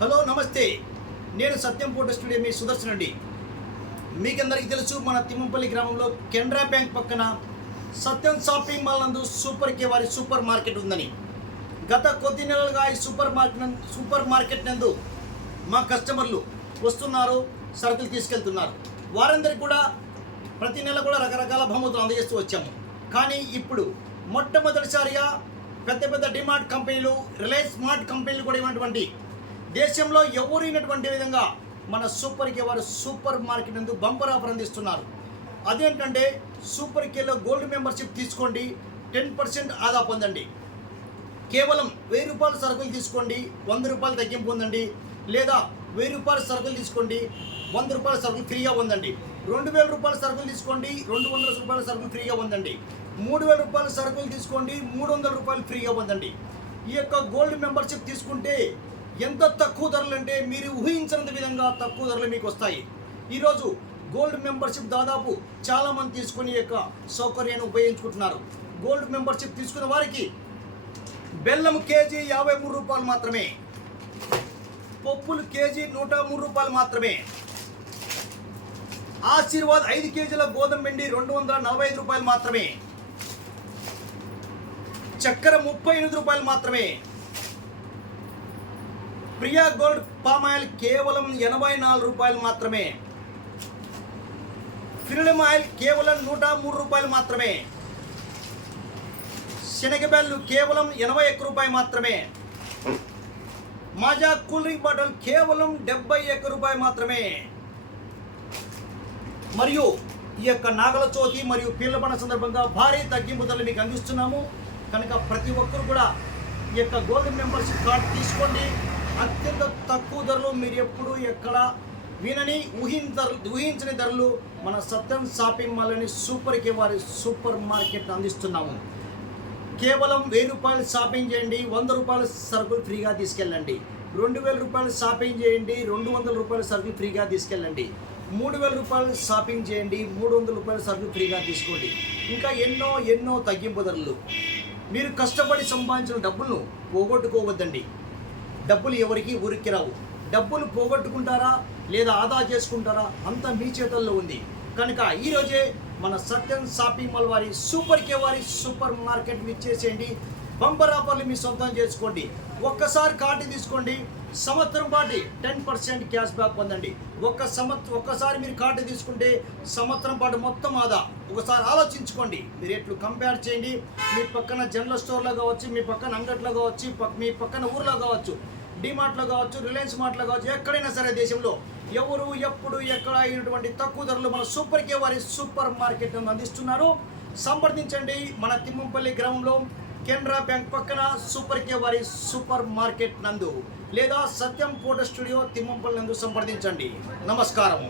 Hello నమస్తే, నేను సత్యం photo studio మీ సుదర్శన్ అండి. మీకందరికీ తెలుసు, మన తిమ్మంపల్లి గ్రామంలో కెనరా బ్యాంక్ పక్కన సత్యం షాపింగ్ మాల్ నందు సూపర్ కే వారి సూపర్ మార్కెట్ ఉందని. గత కొద్ది నెలలుగా ఈ సూపర్ మార్కెట్ నందు మా కస్టమర్లు వస్తున్నారు, సరుకులు తీసుకెళ్తున్నారు. వారందరికీ కూడా ప్రతి నెల కూడా రకరకాల బహుమతులు అందజేస్తూ వచ్చాము. కానీ ఇప్పుడు మొట్టమొదటిసారిగా పెద్ద పెద్ద డిమార్ట్ కంపెనీలు, రిలయన్స్ స్మార్ట్ కంపెనీలు కూడా ఇవ్వనటువంటి దేశంలో ఎవరైనటువంటి విధంగా మన సూపర్ కే వారు సూపర్ మార్కెట్ నందు బంపర్ ఆఫర్ అందిస్తున్నారు. అదేంటంటే సూపర్ కేలో గోల్డ్ మెంబర్షిప్ తీసుకోండి, 10% ఆదా పొందండి. కేవలం 1000 రూపాయల సరుకులు తీసుకోండి, 100 రూపాయలు తగ్గింపు పొందండి. లేదా 1000 రూపాయల సరుకులు తీసుకోండి, 100 రూపాయల సరుకులు ఫ్రీగా పొందండి. 2000 రూపాయల సరుకులు తీసుకోండి, 200 రూపాయల సరుకులు ఫ్రీగా పొందండి. 3000 రూపాయల సరుకులు తీసుకోండి, 300 రూపాయలు ఫ్రీగా పొందండి. ఈ యొక్క గోల్డ్ మెంబర్షిప్ తీసుకుంటే ఎంత తక్కువ ధరలు అంటే మీరు ఊహించని విధంగా తక్కువ ధరలు మీకు వస్తాయి. ఈరోజు గోల్డ్ మెంబర్షిప్ దాదాపు చాలామంది తీసుకుని యొక్క సౌకర్యాన్ని ఉపయోగించుకుంటున్నారు. గోల్డ్ మెంబర్షిప్ తీసుకున్న వారికి బెల్లం కేజీ 53 రూపాయలు మాత్రమే, పప్పులు కేజీ 103 రూపాయలు మాత్రమే, ఆశీర్వాద్ 5 కేజీల గోధుమ పిండి 245 రూపాయలు మాత్రమే, చక్కెర 38 రూపాయలు మాత్రమే, ప్రియా గోల్డ్ పామ్ ఆయిల్ కేవలం 84 రూపాయలు మాత్రమే, ఫ్రీడమ్ ఆయిల్ కేవలం 103 రూపాయలు మాత్రమే, శనగబెల్లు కేవలం 81 రూపాయలు మాత్రమే, మాజా కూల్ డ్రింక్ బాటిల్ కేవలం 71 రూపాయలు మాత్రమే. మరియు ఈ యొక్క నాగల చవితి మరియు పీర్ల పండుగ సందర్భంగా భారీ తగ్గింపు ధరలు మీకు అందిస్తున్నాము. కనుక ప్రతి ఒక్కరు కూడా ఈ యొక్క గోల్డ్ మెంబర్షిప్ కార్డు తీసుకోండి. అత్యంత తక్కువ ధరలు, మీరు ఎప్పుడు ఎక్కడ వినని ఊహించని ధరలు మన సత్యం షాపింగ్ మాల్ అని సూపర్ కే వారి సూపర్ మార్కెట్ అందిస్తున్నాము. కేవలం 1000 రూపాయలు షాపింగ్ చేయండి, 100 రూపాయల సరుకులు ఫ్రీగా తీసుకెళ్ళండి. 2000 రూపాయలు షాపింగ్ చేయండి, 200 రూపాయల సరుకులు ఫ్రీగా తీసుకెళ్ళండి. 3000 రూపాయలు షాపింగ్ చేయండి, 300 రూపాయల సరుకులు ఫ్రీగా తీసుకోండి. ఇంకా ఎన్నో తగ్గింపు ధరలు. మీరు కష్టపడి సంపాదించిన డబ్బులను పోగొట్టుకోవద్దండి. డబ్బులు ఎవరికి ఊరికి రావు. డబ్బులు పోగొట్టుకుంటారా లేదా ఆదా చేసుకుంటారా అంత మీ చేతుల్లో ఉంది. కనుక ఈరోజే మన సత్యం షాపింగ్ మాల్ వారి సూపర్ కే వారి సూపర్ మార్కెట్ విచ్చేసేయండి. బంపర్ ఆఫర్లు మీ సొంతం చేసుకోండి. ఒక్కసారి కార్డు తీసుకోండి, సంవత్సరం పాటు 10% క్యాష్ బ్యాక్ పొందండి. ఒక్కసారి మీరు కార్డు తీసుకుంటే సంవత్సరం పాటు మొత్తం ఆదా. ఒకసారి ఆలోచించుకోండి, మీరు ఎట్లు కంపేర్ చేయండి. మీ పక్కన జనరల్ స్టోర్లో కావచ్చు, మీ పక్కన అంగట్లో కావచ్చు, మీ పక్కన ఊర్లో కావచ్చు, డిమార్ట్లో కావచ్చు, రిలయన్స్ మార్ట్లో కావచ్చు, ఎక్కడైనా సరే దేశంలో ఎవరు ఎప్పుడు ఎక్కడ అయినటువంటి తక్కువ ధరలు మన సూపర్ కే వారి సూపర్ మార్కెట్ అందిస్తున్నారు. సంప్రదించండి. మన తిమ్మంపల్లి గ్రామంలో కెనరా బ్యాంక్ పక్కన సూపర్ కే వారి సూపర్ మార్కెట్ నందు లేదా సత్యం ఫోటో స్టూడియో తిమ్మంపల్లి నందు సంప్రదించండి. నమస్కారం.